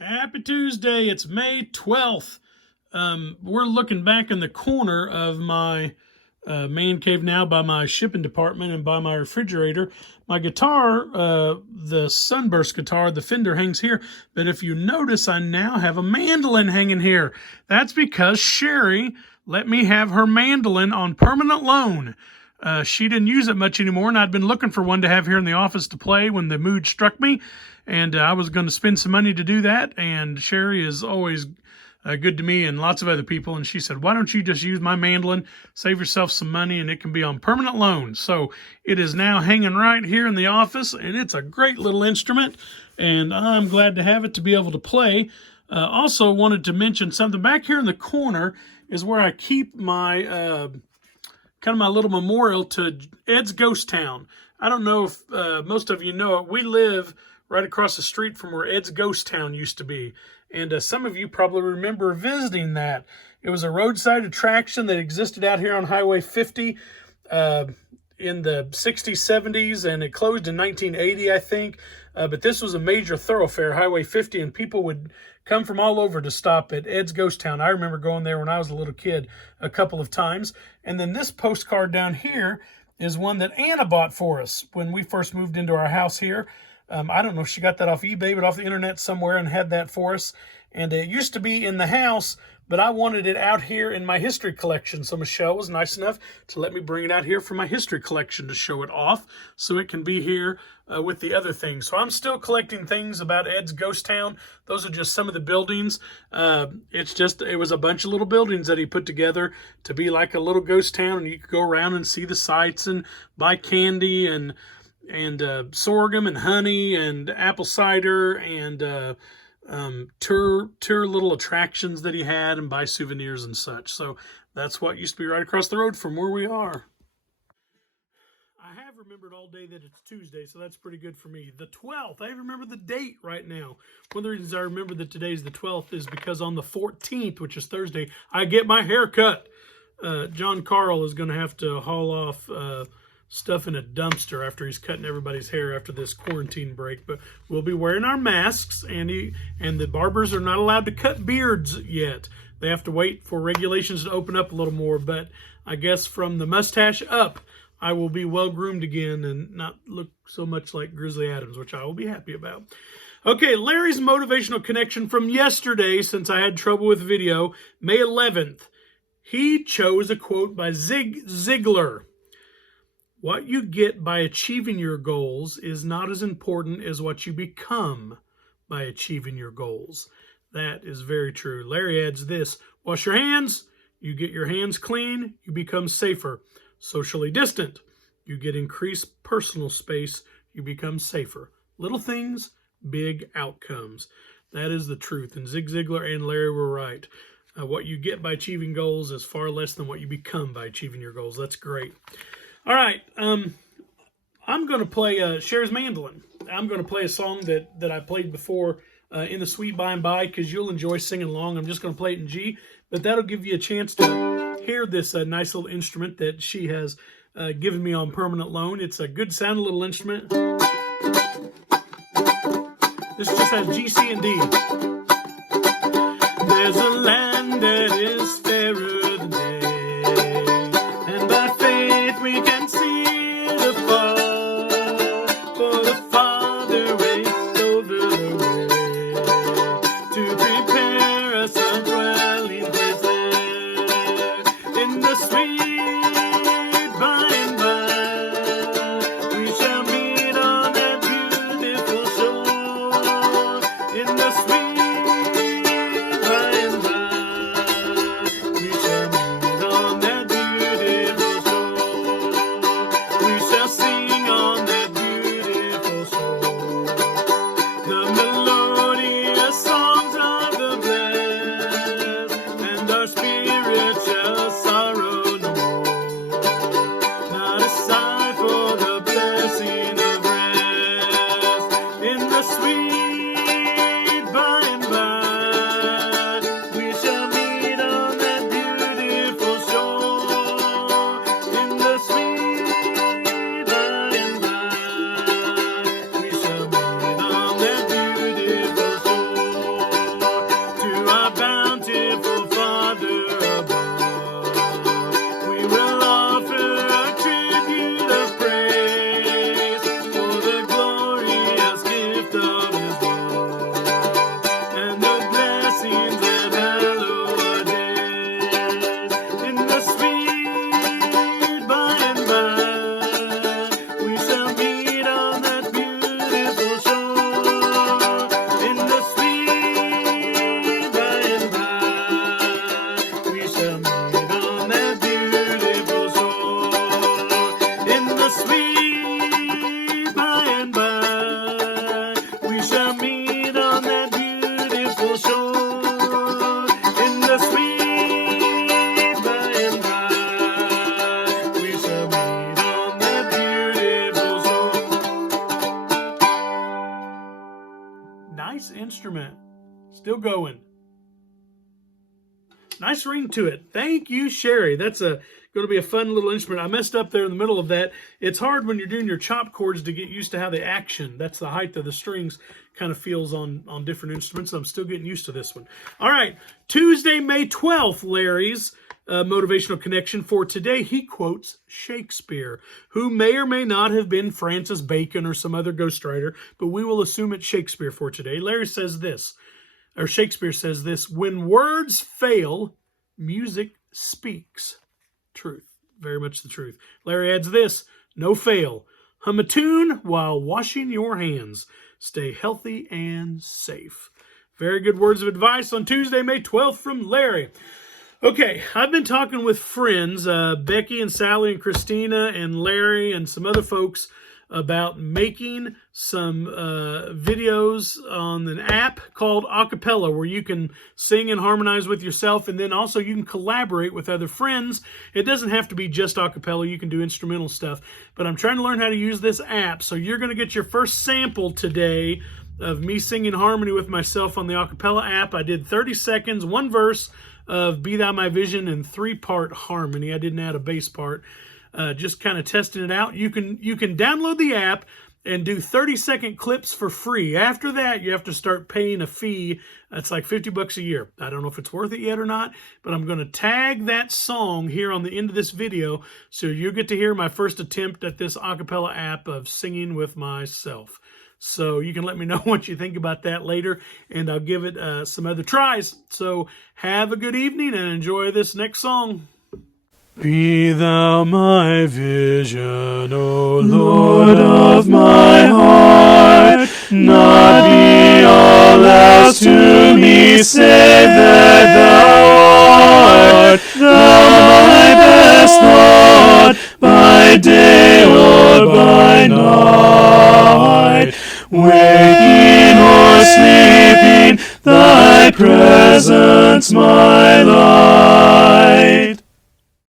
Happy Tuesday. It's May 12th. We're looking back in the corner of my man cave now by my shipping department and by my refrigerator. My guitar, the Sunburst guitar, the Fender hangs here. But if you notice, I now have a mandolin hanging here. That's because Sherry let me have her mandolin on permanent loan. She didn't use it much anymore, and I'd been looking for one to have here in the office to play when the mood struck me, and I was going to spend some money to do that, and Sherry is always good to me and lots of other people, and she said, why don't you just use my mandolin, save yourself some money, and it can be on permanent loan. So it is now hanging right here in the office, and it's a great little instrument, and I'm glad to have it to be able to play. Also wanted to mention something. Back here in the corner is where I keep my kind of my little memorial to Ed's Ghost Town. I don't know if most of you know it. We live right across the street from where Ed's Ghost Town used to be. And some of you probably remember visiting that. It was a roadside attraction that existed out here on Highway 50 in the 60s, 70s, and it closed in 1980, I think. But this was a major thoroughfare, Highway 50, and people would come from all over to stop at Ed's Ghost Town. I remember going there when I was a little kid a couple of times. And then this postcard down here is one that Anna bought for us when we first moved into our house here. I don't know if she got that off eBay, but off the internet somewhere, and had that for us. And it used to be in the house, but I wanted it out here in my history collection. So Michelle was nice enough to let me bring it out here for my history collection to show it off so it can be here with the other things. So I'm still collecting things about Ed's Ghost Town. Those are just some of the buildings. It was a bunch of little buildings that he put together to be like a little ghost town, and you could go around and see the sights and buy candy and sorghum and honey and apple cider and tour little attractions that he had and buy souvenirs and such. So that's what used to be right across the road from where we are. I have remembered all day that it's Tuesday, so that's pretty good for me. The 12th, I remember the date right now. One of the reasons I remember that today's the 12th is because on the 14th, which is Thursday, I get my hair cut. John Carl is going to have to haul off stuff in a dumpster after he's cutting everybody's hair after this quarantine break, but we'll be wearing our masks, and the barbers are not allowed to cut beards yet. They have to wait for regulations to open up a little more, but I guess from the mustache up, I will be well groomed again and not look so much like Grizzly Adams, which I will be happy about. Okay, Larry's motivational connection from yesterday, since I had trouble with video, May 11th. He chose a quote by Zig Ziglar. What you get by achieving your goals is not as important as what you become by achieving your goals. That is very true. Larry adds this: wash your hands, you get your hands clean, you become safer. Socially distant, you get increased personal space, you become safer. Little things, big outcomes. That is the truth. And Zig Ziglar and Larry were right. What you get by achieving goals is far less than what you become by achieving your goals. That's great. All right, I'm going to play Cher's mandolin. I'm going to play a song that I played before in the Sweet By and By, because you'll enjoy singing along. I'm just going to play it in G, but that'll give you a chance to hear this nice little instrument that she has given me on permanent loan. It's a good sounding little instrument. This just has G, C, and D. There's a land that is fairer than day, and by faith we can see the far, for the Father waits over the way to prepare us a dwelling place there. In the sweet by and by, we shall meet on that beautiful shore. In the sweet by and by. Still going. Nice ring to it. Thank you, Sherry. That's going to be a fun little instrument. I messed up there in the middle of that. It's hard when you're doing your chop chords to get used to how they action. That's the height of the strings kind of feels on different instruments. I'm still getting used to this one. All right, Tuesday, May 12th, Larry's motivational connection for today. He quotes Shakespeare, who may or may not have been Francis Bacon or some other ghostwriter, but we will assume it's Shakespeare for today. Larry says this. Or Shakespeare says this: when words fail, music speaks. Truth. Very much the truth. Larry adds this: no fail. Hum a tune while washing your hands. Stay healthy and safe. Very good words of advice on Tuesday, May 12th from Larry. Okay, I've been talking with friends, Becky and Sally and Christina and Larry and some other folks about making some videos on an app called Acapella, where you can sing and harmonize with yourself, and then also you can collaborate with other friends. It doesn't have to be just Acapella. You can do instrumental stuff, but I'm trying to learn how to use this app. So you're going to get your first sample today of me singing harmony with myself on the Acapella app. I did 30 seconds, one verse of Be Thou My Vision, and 3-part harmony. I didn't add a bass part. Just kind of testing it out. You can download the app and do 30-second clips for free. After that, you have to start paying a fee. That's like $50 a year. I don't know if it's worth it yet or not, but I'm going to tag that song here on the end of this video, so you get to hear my first attempt at this acapella app of singing with myself. So you can let me know what you think about that later, and I'll give it some other tries. So have a good evening and enjoy this next song. Be thou my vision, O Lord of my heart, not be all else to me, save that thou art. Thou my best Lord, by day or by night, waking or sleeping, thy presence my life.